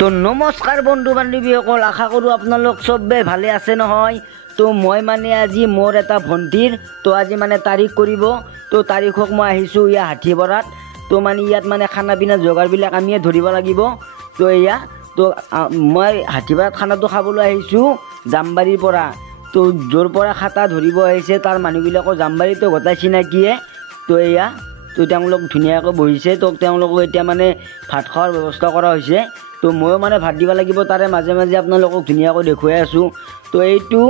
তো নমস্কাৰ বন্ধু বান্ধৱীসকল, আশা কৰোঁ আপোনালোক চবেই ভালে আছে নহয়। তো মই মানে আজি মোৰ এটা ভণ্টিৰ তো আজি মানে তাৰিখ কৰিব। তো তাৰিখক মই আহিছোঁ ইয়াৰ হাতীপাৰাত। তো মানে ইয়াত মানে খানা পিনা যোগাৰবিলাক আমিয়ে ধৰিব লাগিব। তো এয়া তো মই হাতীপাৰাত খানাটো খাবলৈ আহিছোঁ জামবাৰীৰ পৰা। তো য'ৰ পৰা খাটা ধৰিব আহিছে তাৰ মানুহবিলাকৰ জামবাৰীতো গোটাই চিনাকিয়ে। তো এয়া তো তেওঁলোক ধুনীয়াকৈ বহিছে। তো তেওঁলোকক এতিয়া মানে ভাত খোৱাৰ ব্যৱস্থা কৰা হৈছে। তো ময়ো মানে ভাত দিব লাগিব, তাৰে মাজে মাজে আপোনালোকক ধুনীয়াকৈ দেখুৱাই আছোঁ। তো এইটো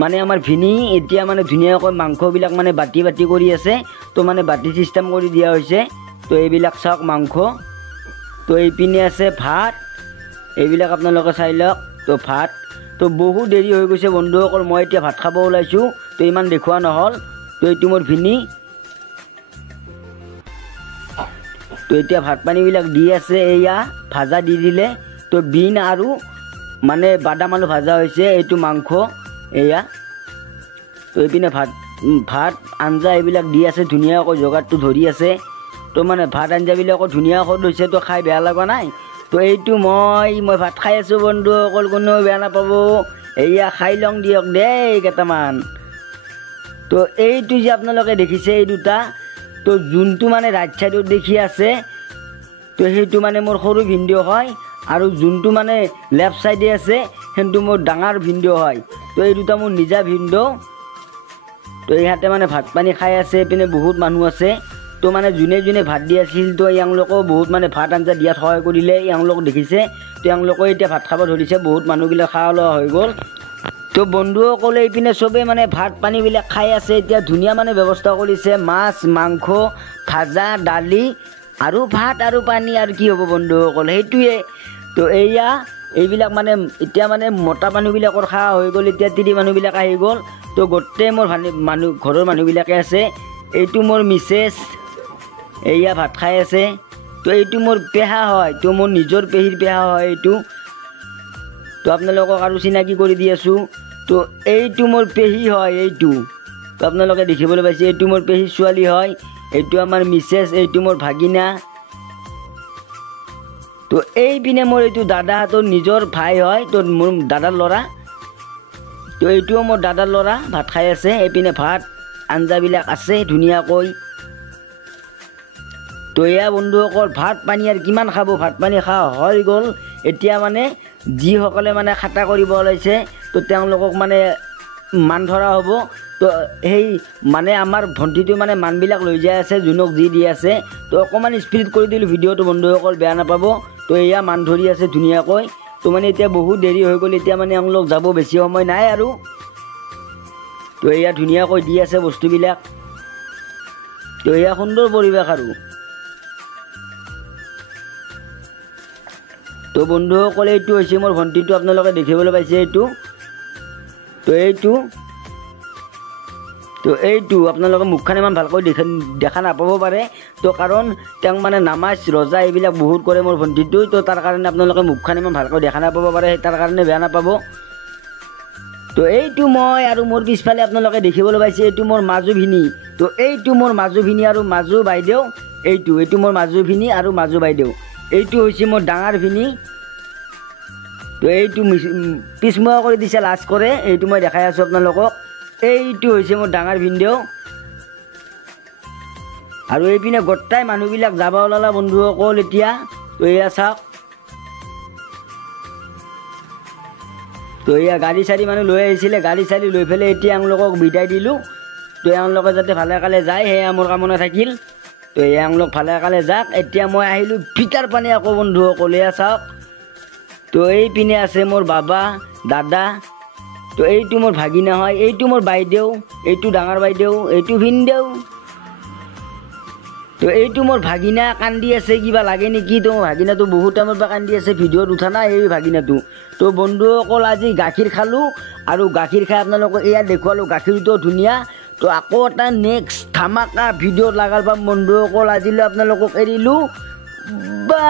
মানে আমাৰ ভিনি এতিয়া মানে ধুনীয়াকৈ মাংসবিলাক মানে বাতি বাতি কৰি আছে। তো মানে বাতি চিষ্টেম কৰি দিয়া হৈছে। তো এইবিলাক চাওক মাংস। তো এইপিনে আছে ভাত, এইবিলাক আপোনালোকে চাই লওক। তো ভাত তো বহুত দেৰি হৈ গৈছে বন্ধুসকল, মই এতিয়া ভাত খাব ওলাইছোঁ। তো ইমান দেখুওৱা নহ'ল। তো এইটো মোৰ ভিনি। তো এতিয়া ভাত পানীবিলাক দি আছে, এয়া ভাজা দি দিলে। তো বিন আৰু মানে বাদাম আলু ভাজা হৈছে, এইটো মাংস এয়া। তো এইপিনে ভাত আঞ্জা এইবিলাক দি আছে, ধুনীয়াকৈ যোগাৰটো ধৰি আছে। তো মানে ভাত আঞ্জাবিলাকো ধুনীয়া সোৱাদ হৈছে, তো খাই বেয়া লগা নাই। তো এইটো মই ভাত খাই আছোঁ বন্ধুসকল, কোনেও বেয়া নাপাব। এয়া খাই লওঁ দিয়ক দেই কেইটামান। তো এইটো যে আপোনালোকে দেখিছে এই দুটা, তো যোনটো মানে ৰাইট ছাইডত দেখি আছে তো সেইটো মানে মোৰ সৰু ভিনদেউ হয়, আৰু যোনটো মানে লেফ্ট ছাইডে আছে সেইটো মোৰ ডাঙৰ ভিনদেউ হয়। তো এই দুটা মোৰ নিজা ভিনদেউ। তো ইহঁতে মানে ভাত পানী খাই আছে, এইপিনে বহুত মানুহ আছে। তো মানে যোনে যোনে ভাত দি আছিল তো এওঁলোকেও বহুত মানে ভাত আঞ্জা দিয়াত সহায় কৰিলে, এওঁলোক দেখিছে। তো এওঁলোকেও এতিয়া ভাত খাব ধৰিছে, বহুত মানুহবিলাক খোৱা লোৱা হৈ গ'ল। তো বন্ধুসকলে এইপিনে চবেই মানে ভাত পানীবিলাক খাই আছে। এতিয়া ধুনীয়া মানে ব্যৱস্থা কৰিছে, মাছ মাংস ভাজা দালি আৰু ভাত আৰু পানী, আৰু কি হ'ব বন্ধুসকল সেইটোৱে। তো এইবিলাক মানে এতিয়া মানে মতা মানুহবিলাকৰ খোৱা হৈ গ'ল, এতিয়া তিৰি মানুহবিলাক আহি গ'ল। তো গোটেই মোৰ ঘৰৰ মানুহবিলাকে আছে। এইটো মোৰ মিছেছ, এয়া ভাত খাই আছে। তো এইটো মোৰ পেহা হয়, তো মোৰ নিজৰ পেহীৰ পেহা হয় এইটো। তো আপোনালোকক আৰু চিনাকি কৰি দি আছোঁ। তো এইটো মোৰ পেহী হয় এইটো। তো আপোনালোকে দেখিবলৈ পাইছে, এইটো মোৰ পেহীৰ ছোৱালী হয়, এইটো আমাৰ মিছেছ, এইটো মোৰ ভাগিনা। তো এইপিনে মোৰ এইটো দাদাহঁতৰ নিজৰ ভাই হয়, তো মোৰ দাদাৰ ল'ৰা। তো এইটোও মোৰ দাদাৰ ল'ৰা ভাত খাই আছে। এইপিনে ভাত আঞ্জাবিলাক আছে ধুনীয়াকৈ। তো এয়া বন্ধুসকল ভাত পানী আৰু কিমান খাব, ভাত পানী খোৱা হৈ গ'ল। এতিয়া মানে যিসকলে মানে খাটা কৰিব ওলাইছে তো তেওঁলোকক মানে মান ধৰা হ'ব। তো সেই মানে আমাৰ ভণ্টিটো মানে মানবিলাক লৈ যাই আছে, যোনক যি দি আছে। তো অকণমান স্পীড কৰি দিলোঁ ভিডিঅ'টো বন্ধুসকল, বেয়া নাপাব। তো এয়া মান ধৰি আছে ধুনীয়াকৈ। তো মানে এতিয়া বহুত দেৰি হৈ গ'ল, এতিয়া মানে এওঁলোক যাব, বেছি সময় নাই আৰু। তো এয়া ধুনীয়াকৈ দি আছে বস্তুবিলাক। তো এয়া সুন্দৰ পৰিৱেশ আৰু। তো বন্ধুসকলে এইটো হৈছে মোৰ ভণ্টিটো, আপোনালোকে দেখিবলৈ পাইছে এইটো। তো এইটো আপোনালোকে মুখখন ইমান ভালকৈ দেখা নাপাব পাৰে। তো কাৰণ তেওঁক মানে নামাজ ৰজা এইবিলাক বহুত কৰে মোৰ ভণ্টিটো। তো তাৰ কাৰণে আপোনালোকে মুখখন ইমান ভালকৈ দেখা নাপাব পাৰে, তাৰ কাৰণে বেয়া নাপাব। তো এইটো মই আৰু মোৰ পিছফালে আপোনালোকে দেখিবলৈ পাইছে, এইটো মোৰ মাজু ভিনি। তো এইটো মোৰ মাজু ভিনি আৰু মাজু বাইদেউ। এইটো মোৰ মাজু ভিনি আৰু মাজু বাইদেউ। এইটো হৈছে মোৰ ডাঙৰ ভিনি। তো এইটো পিছমুৱা কৰি দিছে, লাজ কৰে, এইটো মই দেখাই আছোঁ আপোনালোকক। এইটো হৈছে মোৰ ডাঙৰ ভিনদেউ। আৰু এইপিনে গোটাই মানুহবিলাক যাব ওলালা বন্ধুসকল এতিয়া। তো এয়া চাওক। তো এয়া গাড়ী চাৰি মানুহ লৈ আহিছিলে, গাড়ী চাৰি লৈ পেলাই এতিয়া এওঁলোকক বিদায় দিলোঁ। তো এওঁলোকে যাতে ভালে কালে যায় সেয়া মোৰ কামনা থাকিল। তো এওঁলোক ভালে কালে যাওক। এতিয়া মই আহিলোঁ ভিতৰ পানী আকৌ বন্ধুসকল, এয়া চাওক। তো এইপিনে আছে মোৰ বাবা দাদা। তো এইটো মোৰ ভাগিনা হয়, এইটো মোৰ বাইদেউ, এইটো ডাঙৰ বাইদেউ, এইটো ভিনদেউ। তো এইটো মোৰ ভাগিনা কান্দি আছে, কিবা লাগে নেকি। তো ভাগিনাটো বহুত টাইমৰ পৰা কান্দি আছে, ভিডিঅ'ত উঠা নাই এই ভাগিনাটো। তো বন্ধুসকল আজি গাখীৰ খালোঁ, আৰু গাখীৰ খাই আপোনালোকক এয়া দেখুৱালোঁ, গাখীৰটো ধুনীয়া। তো আকৌ এটা নেক্সট ধামাকা ভিডিঅ'ত লগাৰ পাম বন্ধুসকল। আজিলৈ আপোনালোকক এৰিলোঁ।